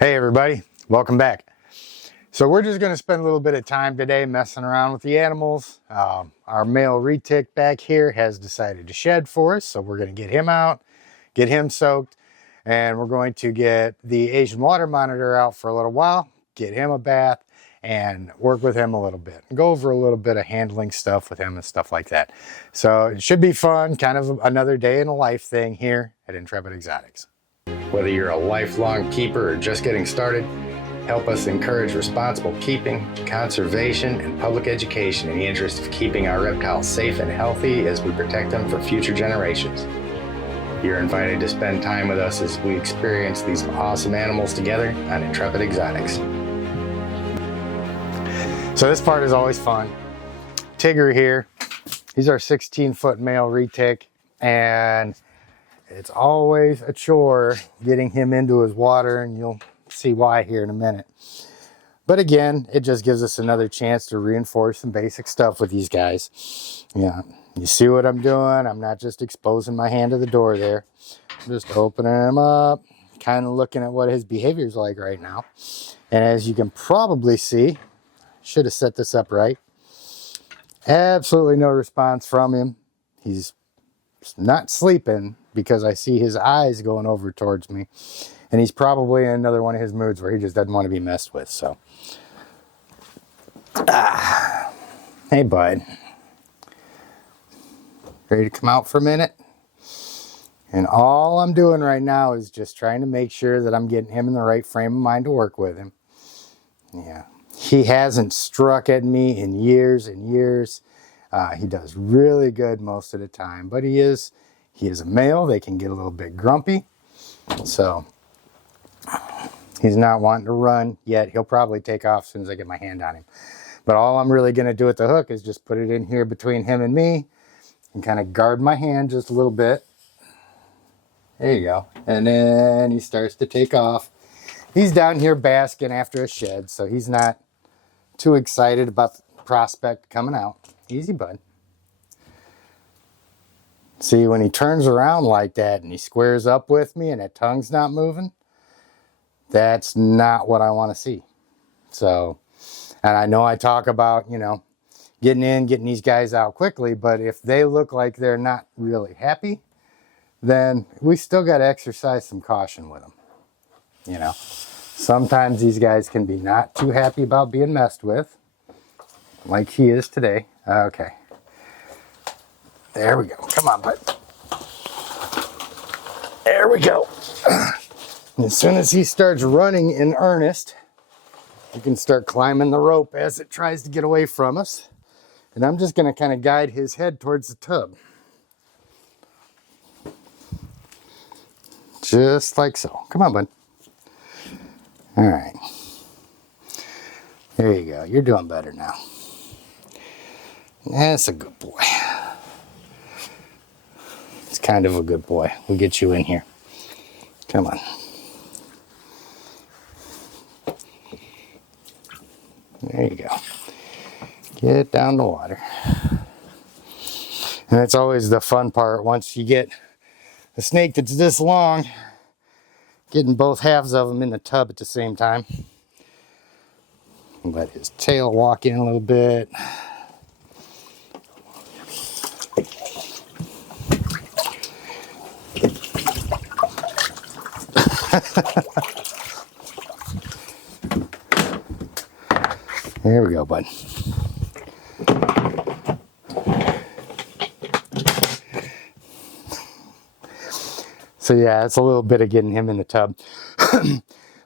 Hey everybody, welcome back. So we're just going to spend a little bit of time today messing around with the animals. Our male retic back here has decided to shed for us, so we're going to get him out, get him soaked, and we're going to get the Asian water monitor out for a little while, get him a bath, and work with him a little bit. Go over a little bit of handling stuff with him and stuff like that. So it should be fun, kind of another day in a life thing here at Intrepid Exotics. Whether you're a lifelong keeper or just getting started, help us encourage responsible keeping, conservation, and public education in the interest of keeping our reptiles safe and healthy as we protect them for future generations. You're invited to spend time with us as we experience these awesome animals together on Intrepid Exotics. So this part is always fun. Tigger here, he's our 16-foot male retic, and it's always a chore getting him into his water, and you'll see why here in a minute. But again, it just gives us another chance to reinforce some basic stuff with these guys. Yeah, you see what I'm doing? I'm not just exposing my hand to the door there. I'm just opening him up, kind of looking at what his behavior is like right now. And as you can probably see, should have set this up right. Absolutely no response from him. He's not sleeping because I see his eyes going over towards me, and he's probably in another one of his moods where he just doesn't want to be messed with. So hey bud, ready to come out for a minute? And all I'm doing right now is just trying to make sure that I'm getting him in the right frame of mind to work with him. Yeah, he hasn't struck at me in years and years. He does really good most of the time, but he is a male. They can get a little bit grumpy, so he's not wanting to run yet. He'll probably take off as soon as I get my hand on him. But all I'm really going to do with the hook is just put it in here between him and me and kind of guard my hand just a little bit. There you go. And then he starts to take off. He's down here basking after a shed, so he's not too excited about the prospect coming out. Easy, bud. See, when he turns around like that and he squares up with me and that tongue's not moving, that's not what I want to see. So, and I know I talk about, getting these guys out quickly, but if they look like they're not really happy, then we still got to exercise some caution with them. Sometimes these guys can be not too happy about being messed with, like he is today. Okay. There we go. Come on, bud. There we go. And as soon as he starts running in earnest, you can start climbing the rope as it tries to get away from us. And I'm just going to kind of guide his head towards the tub. Just like so. Come on, bud. All right. There you go. You're doing better now. That's a good boy. It's kind of a good boy. We'll get you in here. Come on. There you go. Get down the water. And it's always the fun part once you get a snake that's this long, getting both halves of them in the tub at the same time. Let his tail walk in a little bit. There we go, bud. So yeah, it's a little bit of getting him in the tub.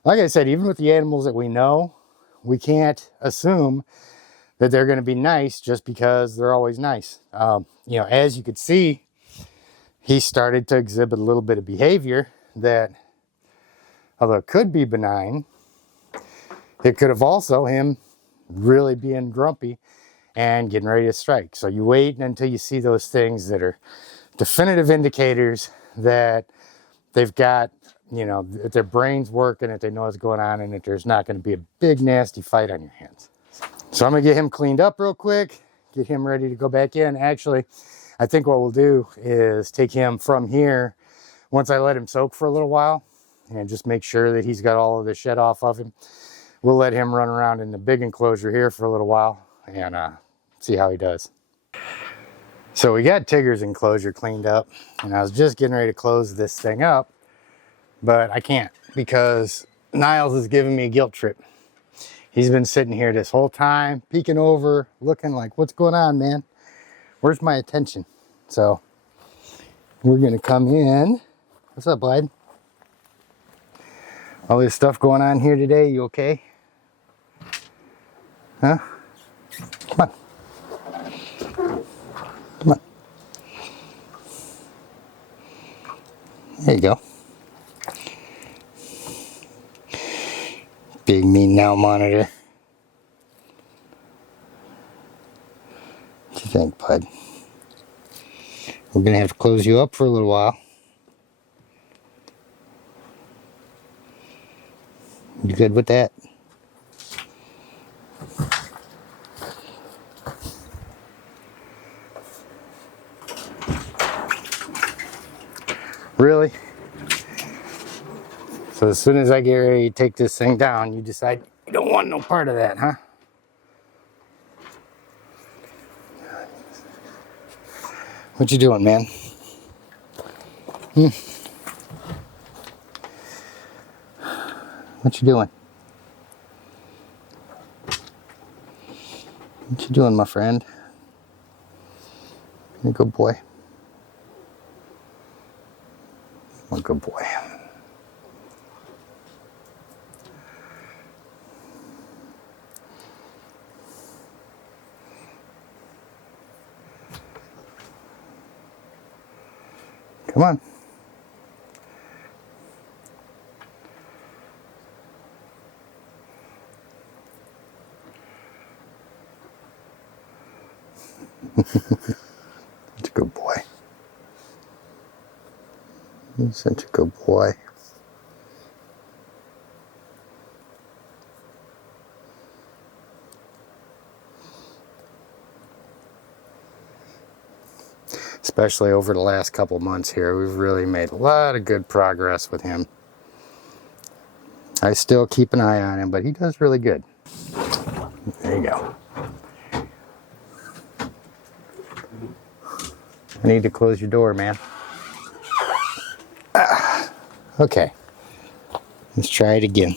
Like I said, even with the animals that we know, we can't assume that they're going to be nice just because they're always nice. As you could see, he started to exhibit a little bit of behavior that, although it could be benign, it could have also him really being grumpy and getting ready to strike. So you wait until you see those things that are definitive indicators that they've got, that their brain's working, that they know what's going on, and that there's not going to be a big nasty fight on your hands. So I'm going to get him cleaned up real quick, get him ready to go back in. Actually, I think what we'll do is take him from here once I let him soak for a little while, and just make sure that he's got all of the shed off of him. We'll let him run around in the big enclosure here for a little while and see how he does. So we got Tigger's enclosure cleaned up, and I was just getting ready to close this thing up, but I can't because Niles is giving me a guilt trip. He's been sitting here this whole time, peeking over, looking like, what's going on, man? Where's my attention? So we're gonna come in. What's up, bud? All this stuff going on here today, you okay? Huh? Come on. Come on. There you go. Big mean now monitor. What do you think, bud? We're gonna have to close you up for a little while. You good with that? Really? So as soon as I get ready to take this thing down, you decide you don't want no part of that, huh? What you doing, man? What you doing? What you doing, my friend? You're a good boy. You're a good boy. Come on. Such a good boy. You're such a good boy. Especially over the last couple months here, we've really made a lot of good progress with him. I still keep an eye on him, but he does really good. There you go. I need to close your door, man. Okay. Let's try it again.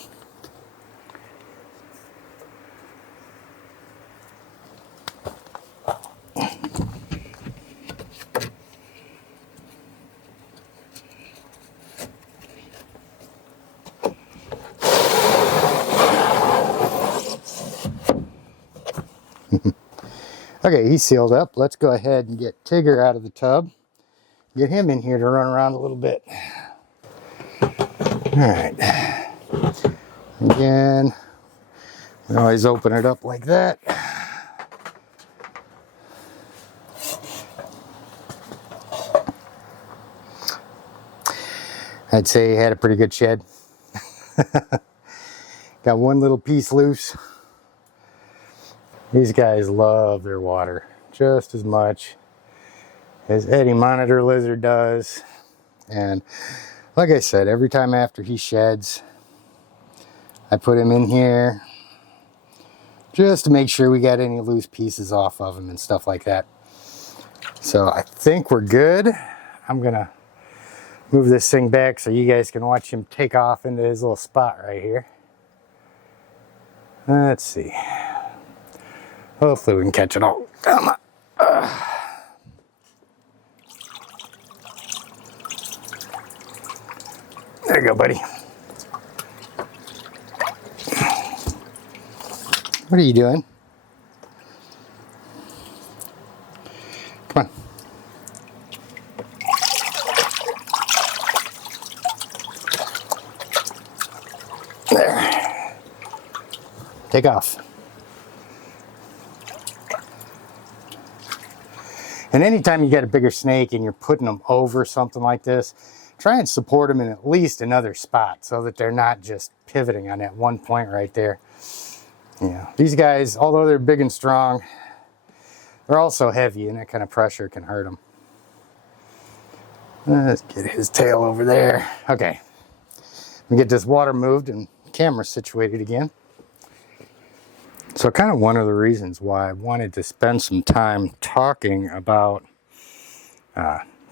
Okay, he's sealed up. Let's go ahead and get Tigger out of the tub. Get him in here to run around a little bit. All right. Again, we always open it up like that. I'd say he had a pretty good shed. Got one little piece loose. These guys love their water just as much as any monitor lizard does. And like I said, every time after he sheds, I put him in here just to make sure we got any loose pieces off of him and stuff like that. So I think we're good. I'm gonna move this thing back so you guys can watch him take off into his little spot right here. Let's see. Hopefully we can catch it all. Come on. There you go, buddy. What are you doing? Come on. There. Take off. And anytime you get a bigger snake and you're putting them over something like this, try and support them in at least another spot so that they're not just pivoting on that one point right there. Yeah, these guys, although they're big and strong, they're also heavy, and that kind of pressure can hurt them. Let's get his tail over there. Okay, Let me get this water moved and camera situated again. So kind of one of the reasons why I wanted to spend some time talking about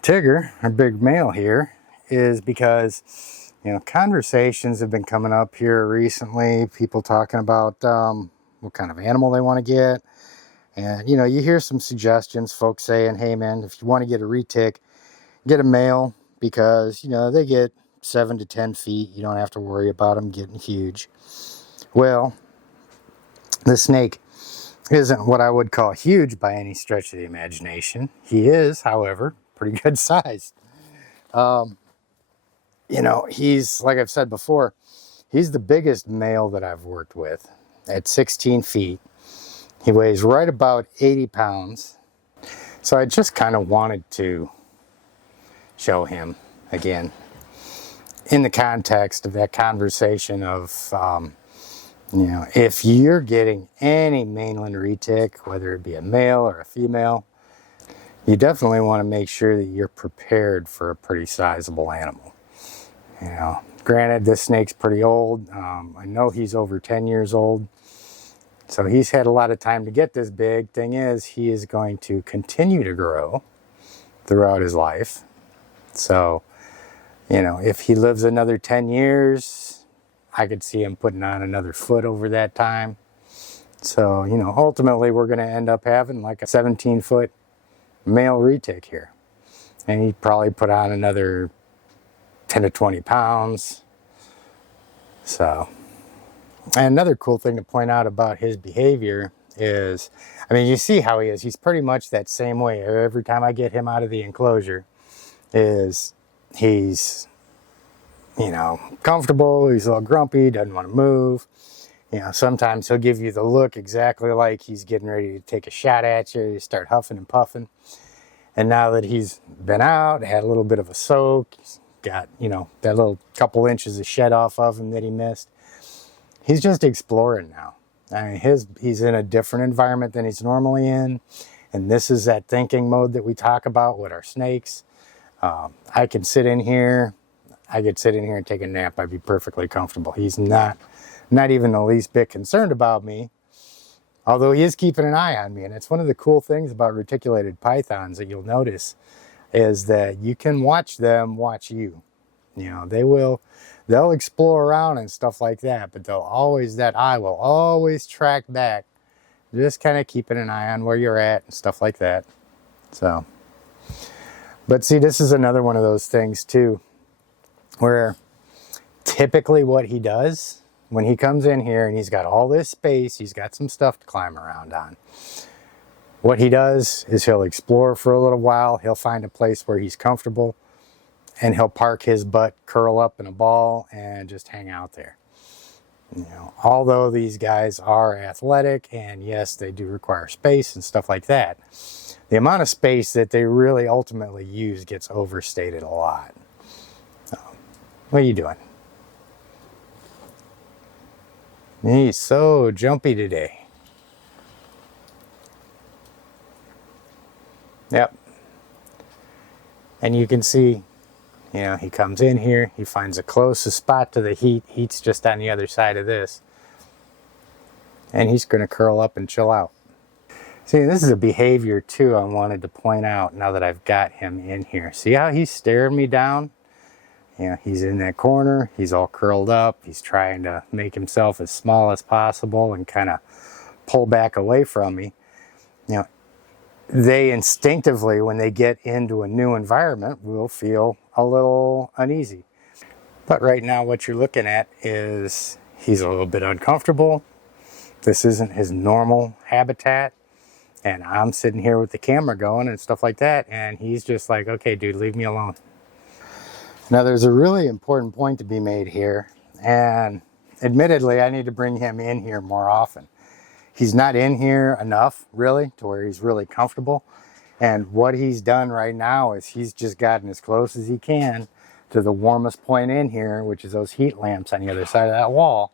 Tigger, our big male here, is because, you know, conversations have been coming up here recently. People talking about what kind of animal they want to get. And, you know, you hear some suggestions, folks saying, hey man, if you want to get a retic, get a male because, you know, they get 7 to 10 feet. You don't have to worry about them getting huge. Well, the snake isn't what I would call huge by any stretch of the imagination. He is, however, pretty good sized. You know, he's, like I've said before, he's the biggest male that I've worked with at 16 feet. He weighs right about 80 pounds. So I just kind of wanted to show him again in the context of that conversation of, you know, if you're getting any mainland retic, whether it be a male or a female, you definitely want to make sure that you're prepared for a pretty sizable animal. You know, granted, this snake's pretty old. I know he's over 10 years old. So he's had a lot of time to get this big. Thing is, he is going to continue to grow throughout his life. So, you know, if he lives another 10 years, I could see him putting on another foot over that time. So, you know, ultimately we're going to end up having like a 17-foot male retic here. And he'd probably put on another 10 to 20 pounds. So, and another cool thing to point out about his behavior is, I mean, you see how he is. He's pretty much that same way. Every time I get him out of the enclosure, is he's, you know, comfortable. He's a little grumpy, doesn't want to move. You know, sometimes he'll give you the look exactly like he's getting ready to take a shot at you. You start huffing and puffing. And now that he's been out, had a little bit of a soak, he's got, you know, that little couple inches of shed off of him that he missed. He's just exploring now. I mean, he's in a different environment than he's normally in. And this is that thinking mode that we talk about with our snakes. I can sit in here. I could sit in here and take a nap. I'd be perfectly comfortable. He's not even the least bit concerned about me. Although he is keeping an eye on me. And it's one of the cool things about reticulated pythons that you'll notice is that you can watch them watch you. You know, they'll explore around and stuff like that, but that eye will always track back, just kind of keeping an eye on where you're at and stuff like that. So, but see, this is another one of those things too, where typically what he does when he comes in here and he's got all this space, he's got some stuff to climb around on. What he does is he'll explore for a little while. He'll find a place where he's comfortable and he'll park his butt, curl up in a ball and just hang out there. You know, although these guys are athletic and yes, they do require space and stuff like that, the amount of space that they really ultimately use gets overstated a lot. So, what are you doing? He's so jumpy today. Yep. And you can see, you know, he comes in here, he finds the closest spot to the heat. Heat's just on the other side of this. And he's going to curl up and chill out. See, this is a behavior too I wanted to point out now that I've got him in here. See how he's staring me down? You know, he's in that corner, he's all curled up, he's trying to make himself as small as possible and kind of pull back away from me. You know, they instinctively, when they get into a new environment, will feel a little uneasy. But right now what you're looking at is he's a little bit uncomfortable. This isn't his normal habitat. And I'm sitting here with the camera going and stuff like that. And he's just like, okay, dude, leave me alone. Now, there's a really important point to be made here, and admittedly, I need to bring him in here more often. He's not in here enough, really, to where he's really comfortable, and what he's done right now is he's just gotten as close as he can to the warmest point in here, which is those heat lamps on the other side of that wall,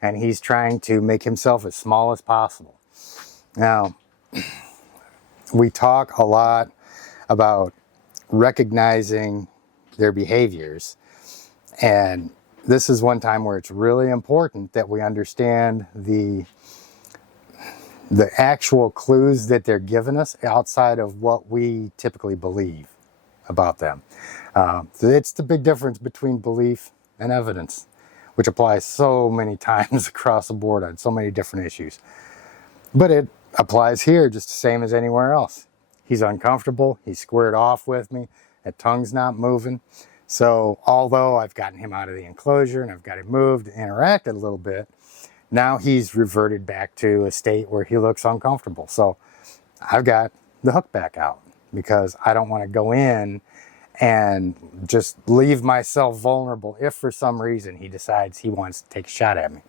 and he's trying to make himself as small as possible. Now, we talk a lot about recognizing their behaviors, and this is one time where it's really important that we understand the actual clues that they're giving us outside of what we typically believe about them. So it's the big difference between belief and evidence, which applies so many times across the board on so many different issues. But it applies here just the same as anywhere else. He's uncomfortable, he's squared off with me, that tongue's not moving. So although I've gotten him out of the enclosure and I've got him moved and interacted a little bit, now he's reverted back to a state where he looks uncomfortable. So I've got the hook back out because I don't want to go in and just leave myself vulnerable if for some reason he decides he wants to take a shot at me,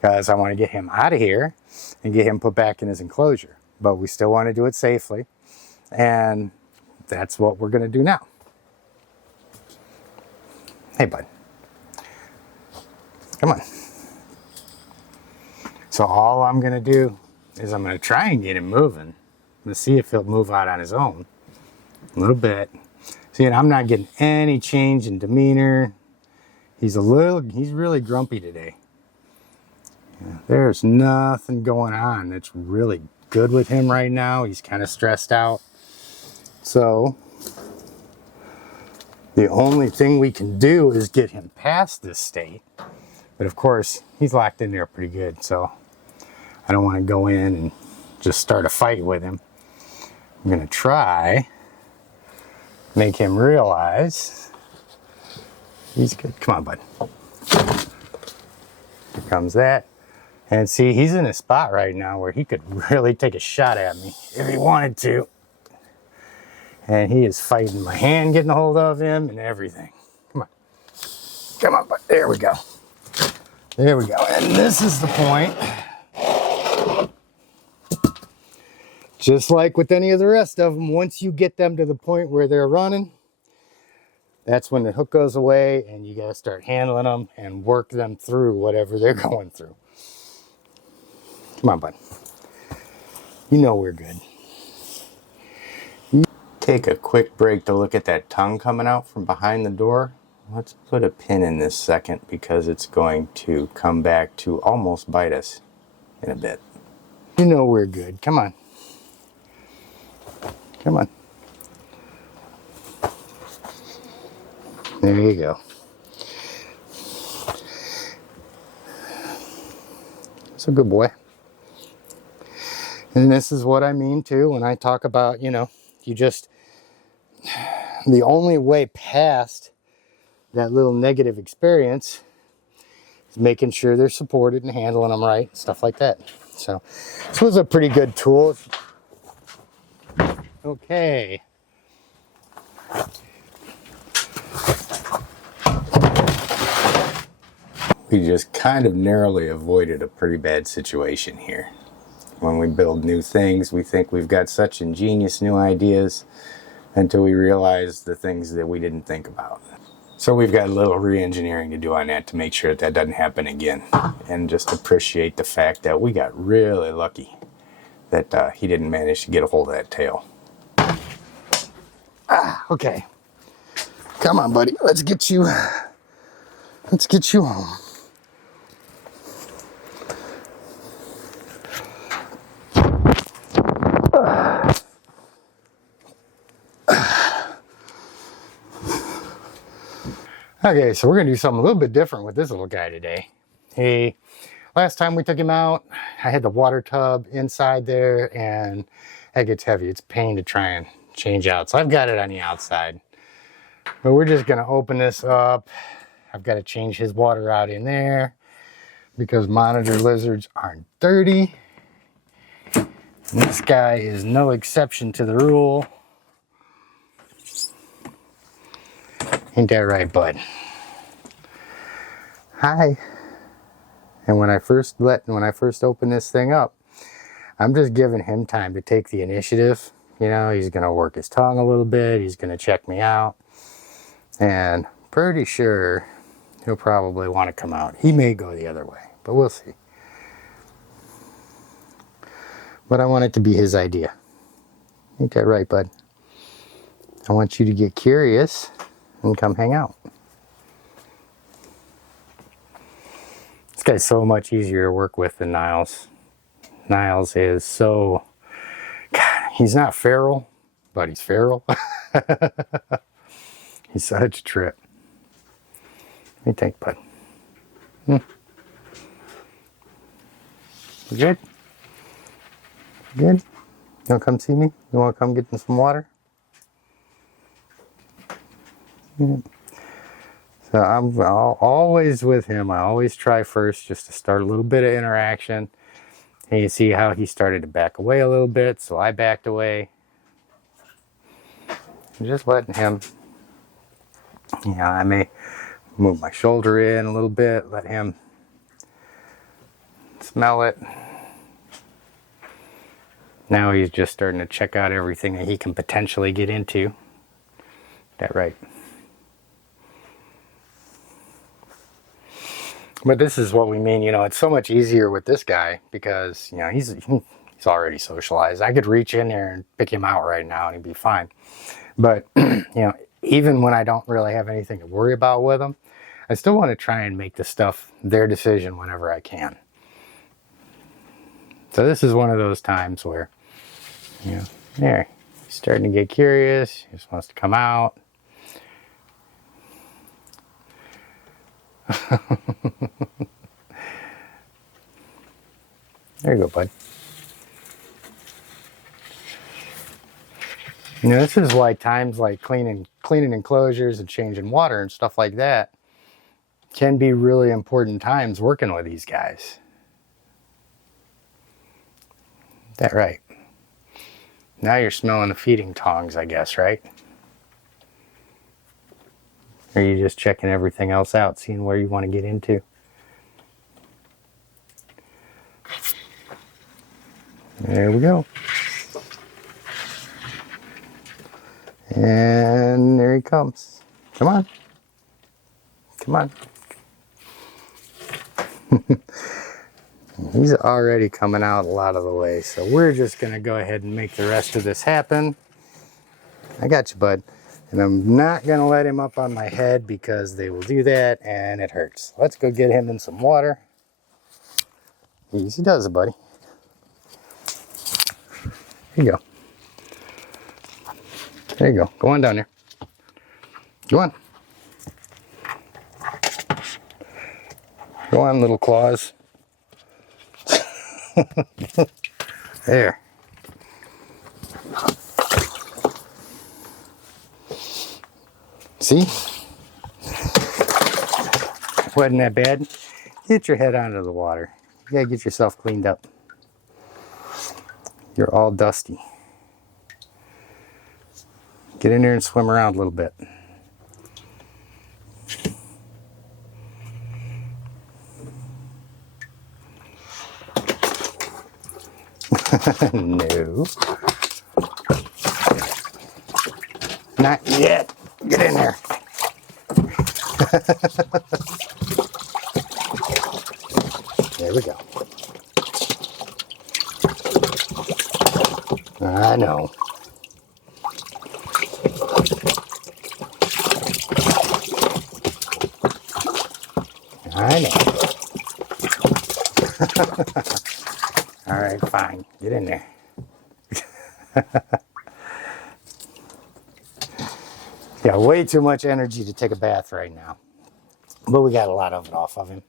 because I want to get him out of here and get him put back in his enclosure. But we still want to do it safely, and that's what we're going to do now. Hey, bud. Come on. So all I'm going to do is I'm going to try and get him moving. I'm going to see if he'll move out on his own a little bit. See, I'm not getting any change in demeanor. He's really grumpy today. There's nothing going on that's really good with him right now. He's kind of stressed out. So the only thing we can do is get him past this state. But of course, he's locked in there pretty good. So I don't want to go in and just start a fight with him. I'm going to try make him realize he's good. Come on, bud. Here comes that. And see, he's in a spot right now where he could really take a shot at me if he wanted to. And he is fighting my hand, getting a hold of him and everything. Come on. Come on, bud. There we go. There we go. And this is the point. Just like with any of the rest of them, once you get them to the point where they're running, that's when the hook goes away and you got to start handling them and work them through whatever they're going through. Come on, bud. You know we're good. Take a quick break to look at that tongue coming out from behind the door. Let's put a pin in this second because it's going to come back to almost bite us in a bit. You know we're good. Come on. Come on. There you go. It's a good boy. And this is what I mean too when I talk about, the only way past that little negative experience is making sure they're supported and handling them right, stuff like that. So this was a pretty good tool. Okay. We just kind of narrowly avoided a pretty bad situation here. When we build new things, we think we've got such ingenious new ideas until we realize the things that we didn't think about. So we've got a little re-engineering to do on that to make sure that doesn't happen again. And just appreciate the fact that we got really lucky that he didn't manage to get a hold of that tail. Okay. Come on, buddy. Let's get you home. Okay, so we're gonna do something a little bit different with this little guy today. Last time we took him out, I had the water tub inside there, and that gets heavy. It's a pain to try and change out. So I've got it on the outside. But we're just gonna open this up. I've got to change his water out in there because monitor lizards aren't dirty. And this guy is no exception to the rule. Ain't that right, bud? Hi. And when I first open this thing up, I'm just giving him time to take the initiative. He's gonna work his tongue a little bit, he's gonna check me out, and pretty sure he'll probably want to come out. He may go the other way, but we'll see. But I want it to be his idea. Ain't that right, bud? I want you to get curious and come hang out. This guy's so much easier to work with than Niles. Niles is so... God, he's not feral, but he's feral. He's such a trip. What do you think, bud? You good? Good? You want to come see me? You want to come get in some water? Yeah. So I'm always with him. I always try first just to start a little bit of interaction. And you see how he started to back away a little bit, so I backed away. I'm just letting him, I may move my shoulder in a little bit, let him smell it. Now he's just starting to check out everything that he can potentially get into. Is that right? But this is what we mean, it's so much easier with this guy because, he's already socialized. I could reach in there and pick him out right now and he'd be fine. But, even when I don't really have anything to worry about with him, I still want to try and make the stuff their decision whenever I can. So this is one of those times where, there, he's starting to get curious. He just wants to come out. There you go, bud. This is why times like cleaning enclosures and changing water and stuff like that can be really important times working with these guys. Is that right? Now you're smelling the feeding tongs, I guess, right? Or are you just checking everything else out, seeing where you want to get into? There we go. And there he comes. Come on. Come on. He's already coming out a lot of the way, so we're just going to go ahead and make the rest of this happen. I got you, bud. And I'm not going to let him up on my head because they will do that and it hurts. Let's go get him in some water. Easy does it, buddy. Here you go. There you go. Go on down there. Go on. Go on, little claws. There. See? Wasn't that bad? Get your head onto the water. You gotta get yourself cleaned up. You're all dusty. Get in there and swim around a little bit. No. Not yet. Get in there. There we go. I know. I know. All right, fine. Get in there. Got way too much energy to take a bath right now. But we got a lot of it off of him.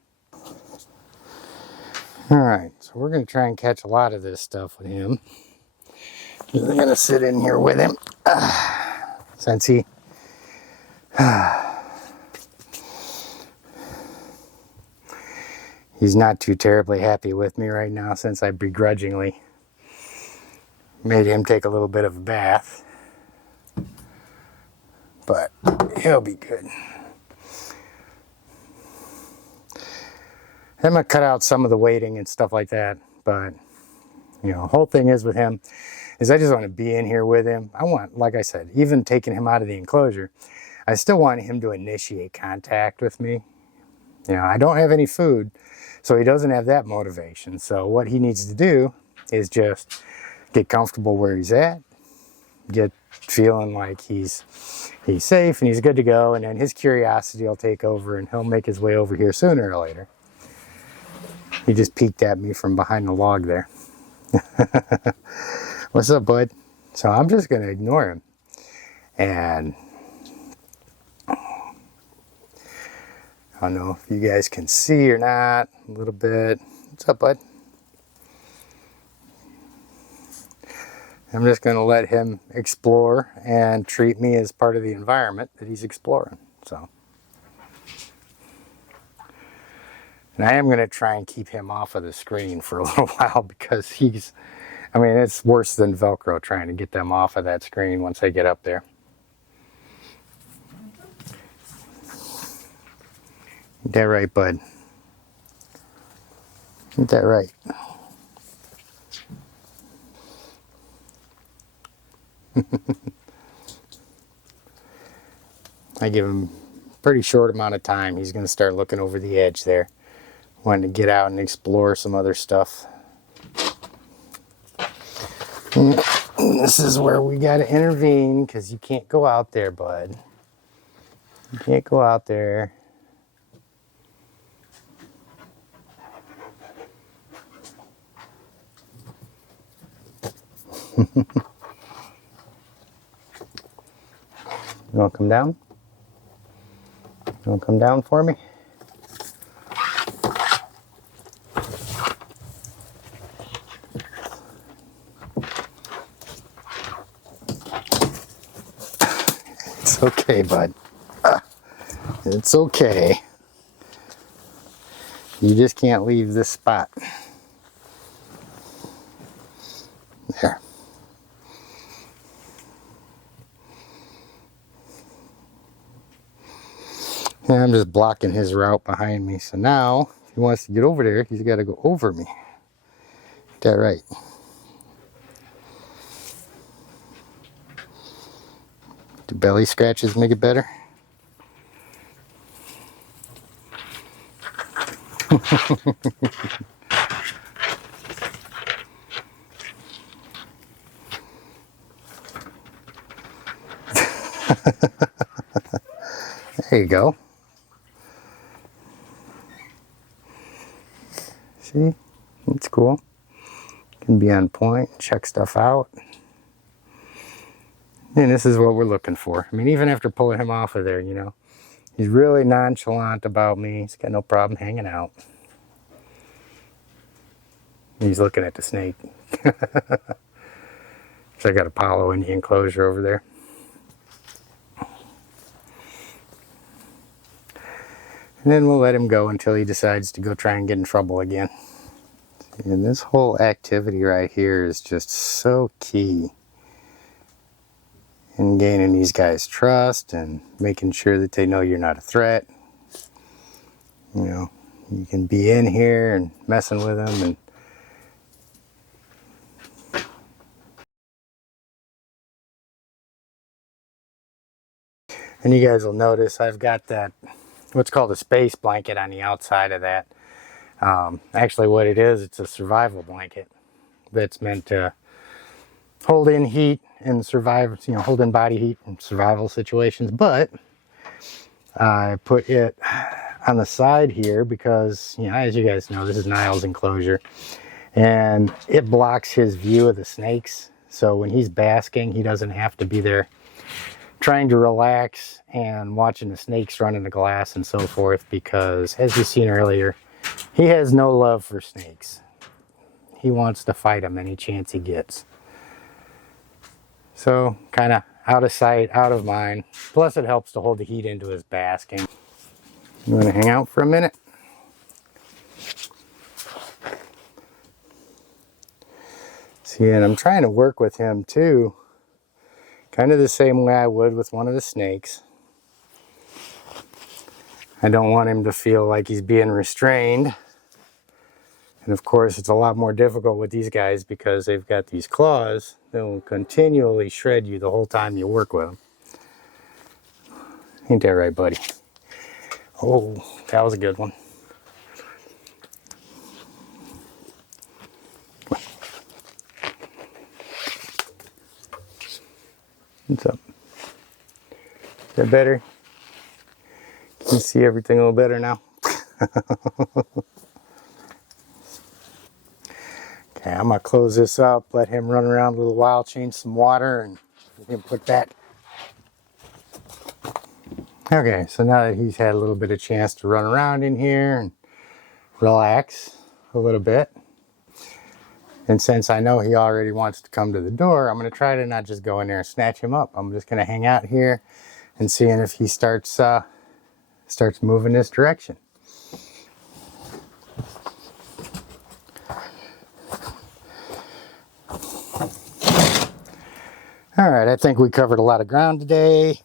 All right, so we're going to try and catch a lot of this stuff with him. We're going to sit in here with him. Since he... He's not too terribly happy with me right now since I begrudgingly made him take a little bit of a bath. But he'll be good. I'm going to cut out some of the waiting and stuff like that. But, the whole thing is with him is I just want to be in here with him. I want, like I said, even taking him out of the enclosure, I still want him to initiate contact with me. I don't have any food, so he doesn't have that motivation. So what he needs to do is just get comfortable where he's at, get feeling like he's safe and he's good to go, and then his curiosity will take over and he'll make his way over here sooner or later. He just peeked at me from behind the log there. What's up, bud? So I'm just going to ignore him. And I don't know if you guys can see or not, a little bit. What's up, bud? I'm just going to let him explore and treat me as part of the environment that he's exploring. So, and I am going to try and keep him off of the screen for a little while because I mean, it's worse than Velcro trying to get them off of that screen once they get up there. Ain't that right, bud? Ain't that right? I give him a pretty short amount of time. He's going to start looking over the edge there, wanting to get out and explore some other stuff. And this is where we got to intervene because you can't go out there, bud. You can't go out there. You want to come down? You want to come down for me? It's okay, bud. It's okay. You just can't leave this spot. There. And I'm just blocking his route behind me. So now, if he wants to get over there, he's got to go over me. Is that right? Do belly scratches make it better? There you go. See? It's cool. Can be on point, check stuff out. And this is what we're looking for. I mean, even after pulling him off of there, you know, he's really nonchalant about me. He's got no problem hanging out. He's looking at the snake. So I got Apollo in the enclosure over there. And then we'll let him go until he decides to go try and get in trouble again. And this whole activity right here is just so key in gaining these guys' trust and making sure that they know you're not a threat. You know, you can be in here and messing with them, and you guys will notice I've got that what's called a space blanket on the outside of that. Actually what it is, it's a survival blanket that's meant to hold in heat and survive, you know, hold in body heat in survival situations. But I put it on the side here because, you know, as you guys know, this is Niles' enclosure and it blocks his view of the snakes. So when he's basking, he doesn't have to be there trying to relax and watching the snakes run in the glass and so forth, because as you've seen earlier, he has no love for snakes. He wants to fight them any chance he gets. So kind of out of sight, out of mind. Plus it helps to hold the heat into his basking. You want to hang out for a minute? See, and I'm trying to work with him too, kind of the same way I would with one of the snakes. I don't want him to feel like he's being restrained. And of course, it's a lot more difficult with these guys because they've got these claws that will continually shred you the whole time you work with them. Ain't that right, buddy? Oh, that was a good one. What's up? Is that better? Can you see everything a little better now? Okay, I'm gonna close this up, let him run around a little while, change some water, and get him put back. Okay, so now that he's had a little bit of chance to run around in here and relax a little bit, and since I know he already wants to come to the door, I'm gonna try to not just go in there and snatch him up. I'm just gonna hang out here and seeing if he starts moving this direction. All right, I think we covered a lot of ground today.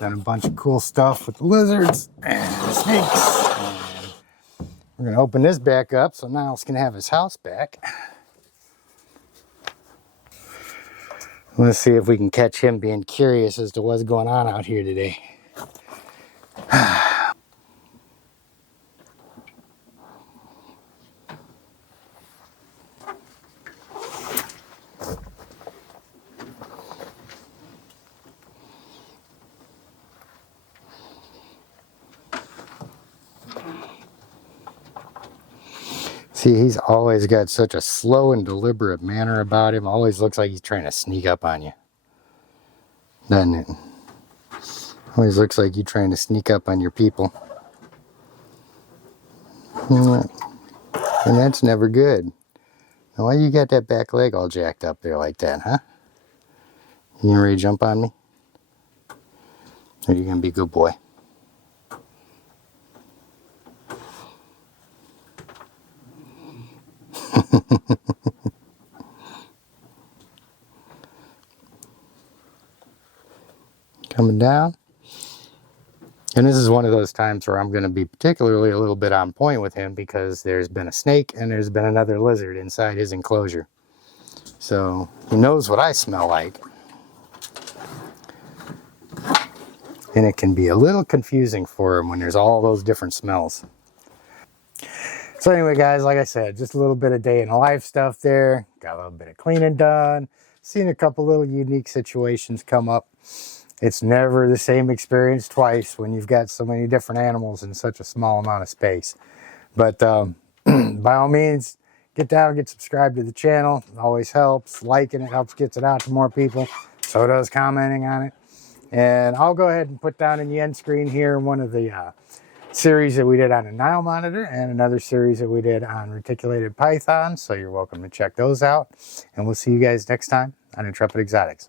Done a bunch of cool stuff with the lizards and the snakes. And we're gonna open this back up so Niles can have his house back. Let's see if we can catch him being curious as to what's going on out here today. See, he's always got such a slow and deliberate manner about him. Always looks like he's trying to sneak up on you. Doesn't it? Always looks like you're trying to sneak up on your people. And that's never good. Now, why you got that back leg all jacked up there like that, huh? You ready to jump on me? Or are you going to be a good boy? Coming down. And this is one of those times where I'm going to be particularly a little bit on point with him because there's been a snake and there's been another lizard inside his enclosure. So he knows what I smell like. And it can be a little confusing for him when there's all those different smells. So anyway, guys, like I said, just a little bit of day in the life stuff there. Got a little bit of cleaning done. Seen a couple little unique situations come up. It's never the same experience twice when you've got so many different animals in such a small amount of space. But by all means, get down and get subscribed to the channel. It always helps. Liking it helps get it out to more people. So does commenting on it. And I'll go ahead and put down in the end screen here one of the series that we did on a Nile monitor and another series that we did on reticulated pythons. So you're welcome to check those out. And we'll see you guys next time on Intrepid Exotics.